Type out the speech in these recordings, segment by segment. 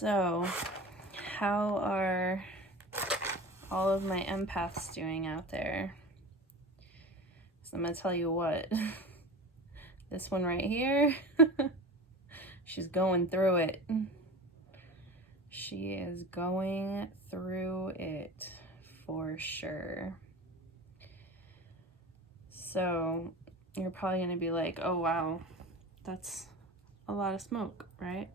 So, how are all of my empaths doing out there? So I'm gonna tell you what, this one right here, she's going through it. She is going through it for sure. So you're probably gonna be like, oh wow, that's a lot of smoke, right?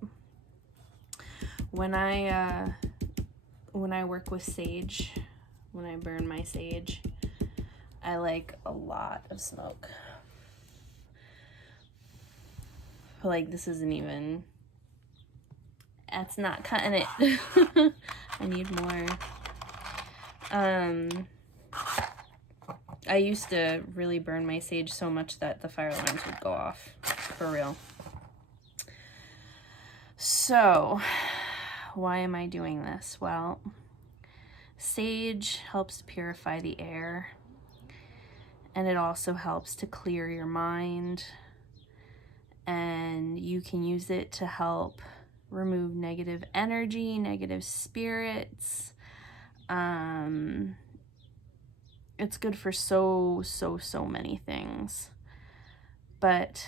When I work with sage, when I burn my sage, I like a lot of smoke. Like, this isn't even, that's not cutting it. I need more. I used to really burn my sage so much that the fire alarms would go off, for real. So, why am I doing this? Well, sage helps to purify the air, and it also helps to clear your mind, and you can use it to help remove negative energy, negative spirits. It's good for so many things. But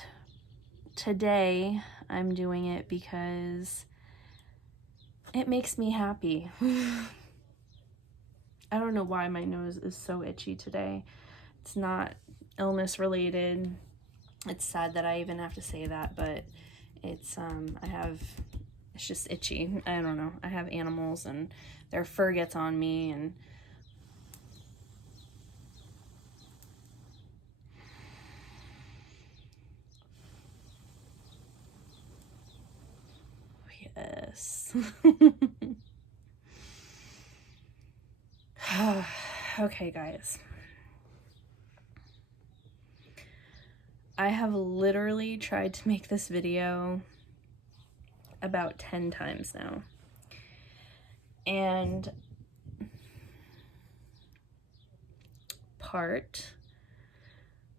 today I'm doing it because it makes me happy. I don't know why my nose is so itchy today. It's not illness related. It's sad that I even have to say that, but it's it's just itchy. I don't know. I have animals and their fur gets on me, and yes. Okay, guys. I have literally tried to make this video about 10 times now. And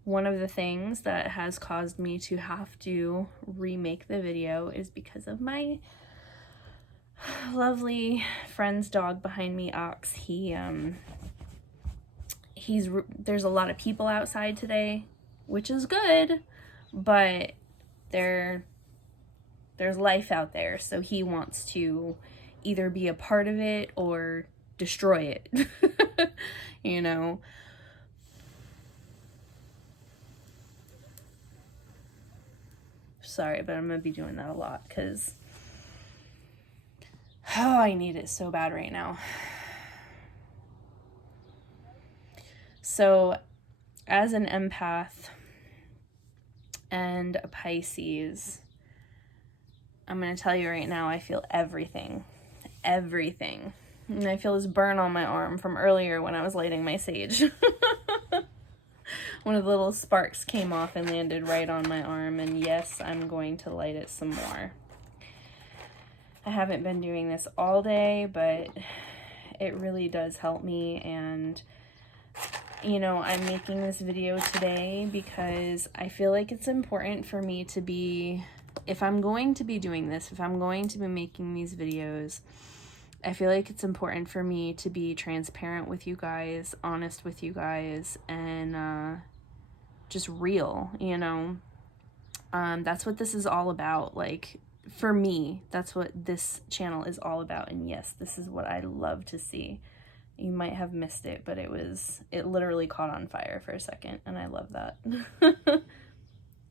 one of the things that has caused me to have to remake the video is because of my lovely friend's dog behind me, Ox. There's a lot of people outside today, which is good, but there's life out there, so he wants to either be a part of it or destroy it. You know. Sorry, but I'm gonna be doing that a lot because I need it so bad right now. So, as an empath and a Pisces, I'm gonna tell you right now, I feel everything. Everything. And I feel this burn on my arm from earlier when I was lighting my sage. One of the little sparks came off and landed right on my arm, and yes, I'm going to light it some more. I haven't been doing this all day, but it really does help me, and you know, I'm making this video today because I feel like it's important for me to be, if I'm going to be doing this, if I'm going to be making these videos, I feel like it's important for me to be transparent with you guys, honest with you guys, and just real, you know. That's what this is all about. Like, for me, that's what this channel is all about. And yes, this is what I love to see. You might have missed it, but it literally caught on fire for a second, and I love that.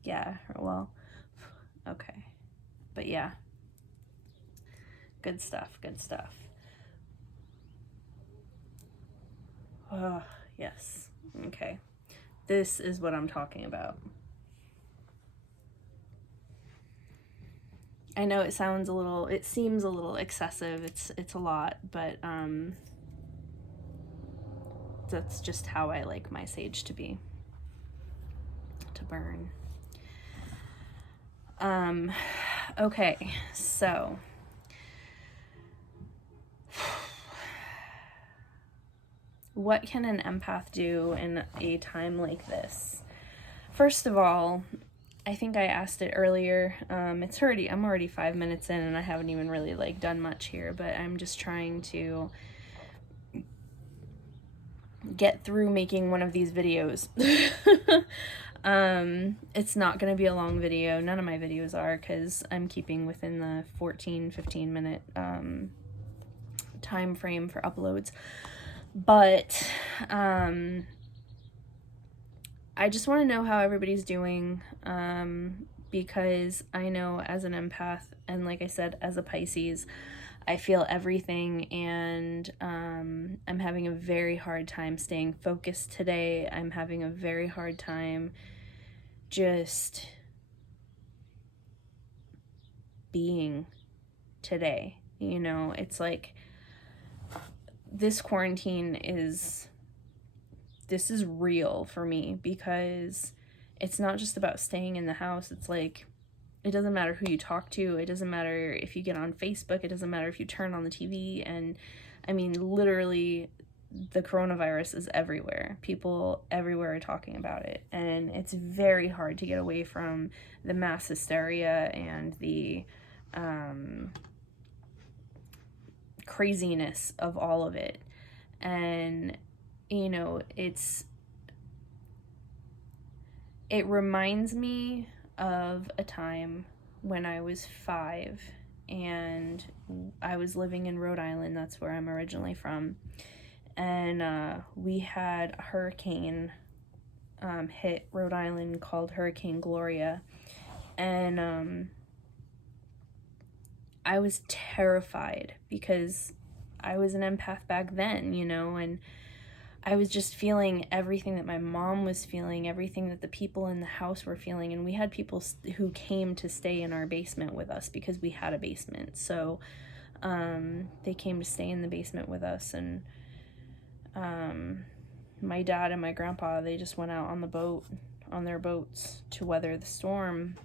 Yeah, well, okay. But yeah. Good stuff, good stuff. Oh, yes. Okay. This is what I'm talking about. I know it seems a little excessive. It's a lot, but that's just how I like my sage to be, to burn. Okay, so what can an empath do in a time like this? First of all, I think I asked it earlier. I'm already 5 minutes in and I haven't even really like done much here, but I'm just trying to get through making one of these videos. It's not going to be a long video. None of my videos are, because I'm keeping within the 15 minute time frame for uploads. But I just want to know how everybody's doing, because I know as an empath, and like I said, as a Pisces, I feel everything, and I'm having a very hard time staying focused today. I'm having a very hard time just being today. You know, it's like this quarantine is real for me, because it's not just about staying in the house. It's like, it doesn't matter who you talk to. It doesn't matter if you get on Facebook. It doesn't matter if you turn on the TV. And I mean, literally, the coronavirus is everywhere. People everywhere are talking about it. And it's very hard to get away from the mass hysteria and the craziness of all of it. And, you know, it reminds me of a time when I was 5 and I was living in Rhode Island. That's where I'm originally from. And we had a hurricane hit Rhode Island called Hurricane Gloria. And I was terrified, because I was an empath back then, you know, and I was just feeling everything that my mom was feeling, everything that the people in the house were feeling. And we had people who came to stay in our basement with us, because we had a basement. So they came to stay in the basement with us. And my dad and my grandpa, they just went out on their boats to weather the storm.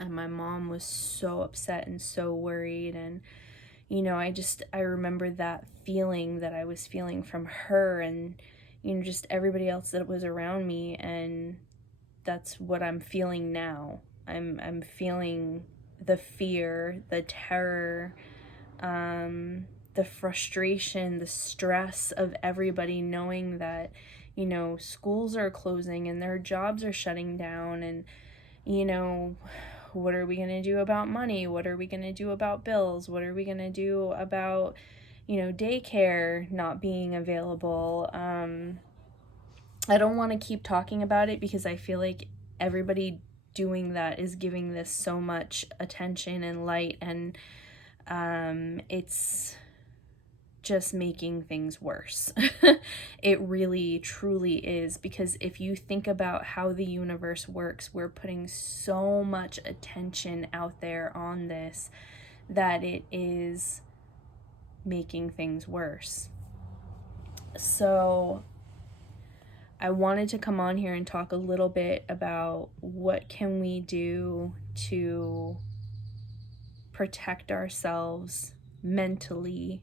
And my mom was so upset and so worried. And you know, I remember that feeling that I was feeling from her, and, you know, just everybody else that was around me. And that's what I'm feeling now. I'm feeling the fear, the terror, the frustration, the stress of everybody knowing that, you know, schools are closing and their jobs are shutting down. And, you know, what are we going to do about money? What are we going to do about bills? What are we going to do about, you know, daycare not being available? I don't want to keep talking about it, because I feel like everybody doing that is giving this so much attention and light, and it's just making things worse. It really, truly is, because if you think about how the universe works, we're putting so much attention out there on this that it is making things worse. So I wanted to come on here and talk a little bit about what can we do to protect ourselves mentally,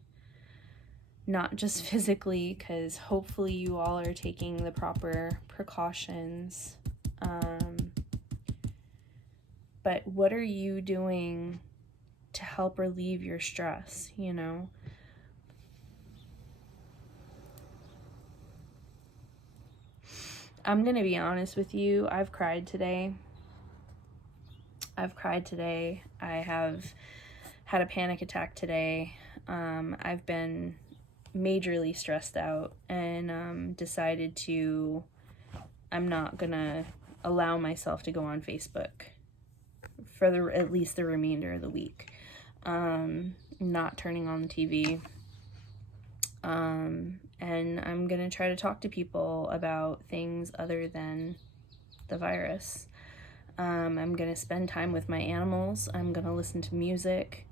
not just physically, because hopefully you all are taking the proper precautions. But what are you doing to help relieve your stress, you know? I'm gonna be honest with you, I've cried today. I have had a panic attack today. I've been majorly stressed out, and decided I'm not gonna allow myself to go on Facebook for at least the remainder of the week. Not turning on the TV. And I'm gonna try to talk to people about things other than the virus. I'm gonna spend time with my animals. I'm gonna listen to music.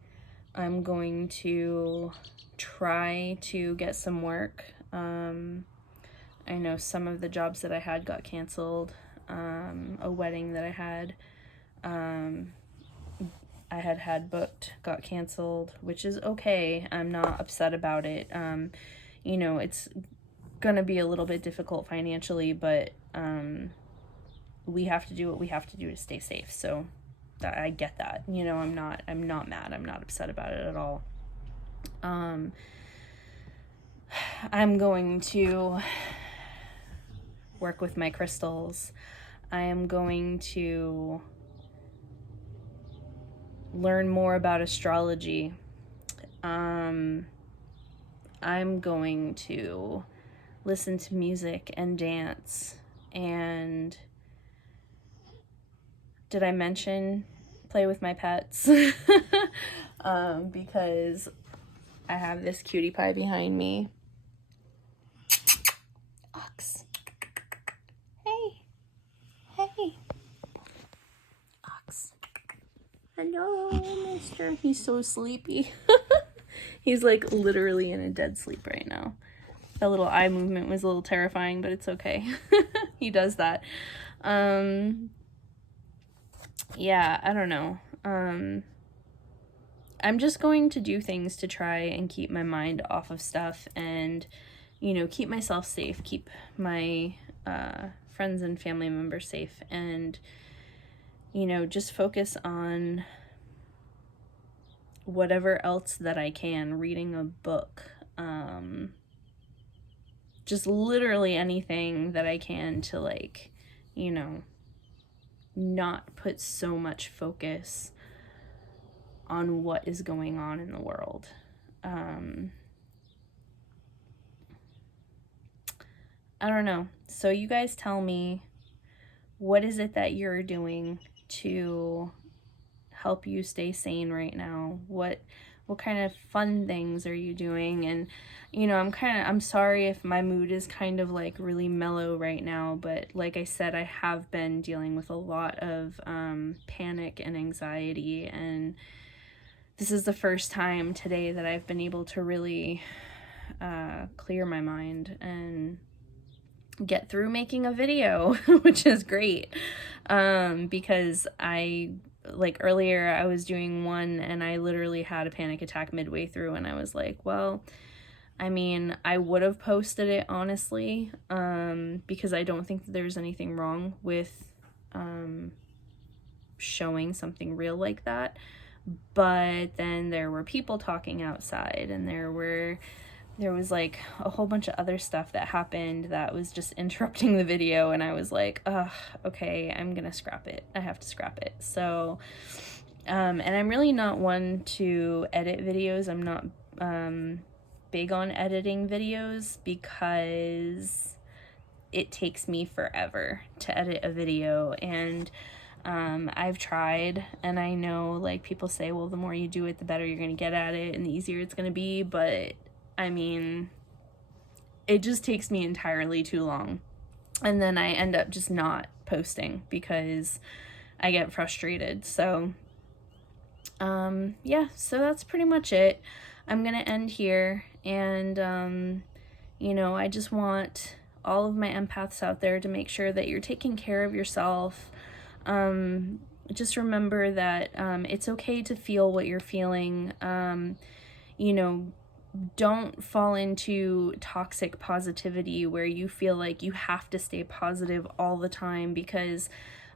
I'm going to try to get some work. I know some of the jobs that I had got canceled. A wedding that I had booked got canceled, which is okay. I'm not upset about it. You know, it's gonna be a little bit difficult financially, but we have to do what we have to do to stay safe. So I get that, you know, I'm not mad. I'm not upset about it at all. I'm going to work with my crystals. I am going to learn more about astrology. I'm going to listen to music and dance. And did I mention play with my pets? Because I have this cutie pie behind me. Ox. Hey. Hey. Ox. Hello, mister. He's so sleepy. He's like literally in a dead sleep right now. That little eye movement was a little terrifying, but it's okay. He does that. Yeah, I don't know. I'm just going to do things to try and keep my mind off of stuff and, you know, keep myself safe, keep my friends and family members safe, and, you know, just focus on whatever else that I can, reading a book, just literally anything that I can to, like, you know, not put so much focus on what is going on in the world. I don't know. So you guys tell me, what is it that you're doing to help you stay sane right now? What kind of fun things are you doing? And, you know, I'm sorry if my mood is kind of like really mellow right now, but like I said, I have been dealing with a lot of panic and anxiety, and this is the first time today that I've been able to really clear my mind and get through making a video, which is great, because like earlier I was doing one and I literally had a panic attack midway through, and I was like, well, I mean, I would have posted it honestly, because I don't think that there's anything wrong with showing something real like that. But then there were people talking outside, and there was like a whole bunch of other stuff that happened that was just interrupting the video, and I was like, ugh, okay, I'm gonna scrap it. I have to scrap it. So, and I'm really not one to edit videos. I'm not big on editing videos because it takes me forever to edit a video, and I've tried, and I know, like, people say, well, the more you do it, the better you're gonna get at it and the easier it's gonna be, but I mean, it just takes me entirely too long, and then I end up just not posting because I get frustrated. So yeah, so that's pretty much it. I'm gonna end here, and you know, I just want all of my empaths out there to make sure that you're taking care of yourself. Just remember that it's okay to feel what you're feeling. You know, don't fall into toxic positivity where you feel like you have to stay positive all the time, because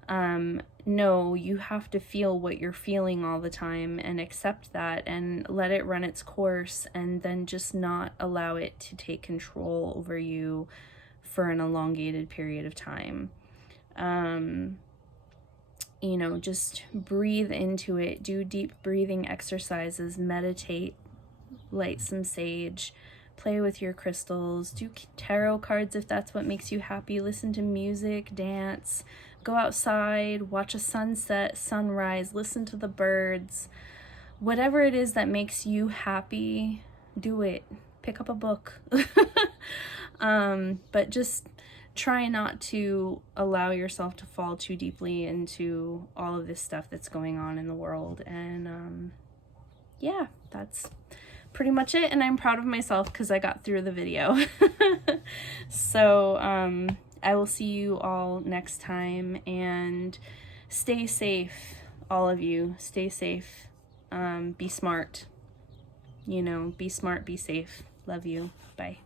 no, you have to feel what you're feeling all the time and accept that and let it run its course, and then just not allow it to take control over you for an elongated period of time. You know, just breathe into it, do deep breathing exercises, meditate, light some sage, play with your crystals, do tarot cards if that's what makes you happy, listen to music, dance, go outside, watch a sunset, sunrise, listen to the birds. Whatever it is that makes you happy, do it. Pick up a book. But just try not to allow yourself to fall too deeply into all of this stuff that's going on in the world. And yeah, that's pretty much it, and I'm proud of myself because I got through the video. So I will see you all next time, and stay safe, all of you. Stay safe. Be smart. You know, be smart, be safe. Love you. Bye.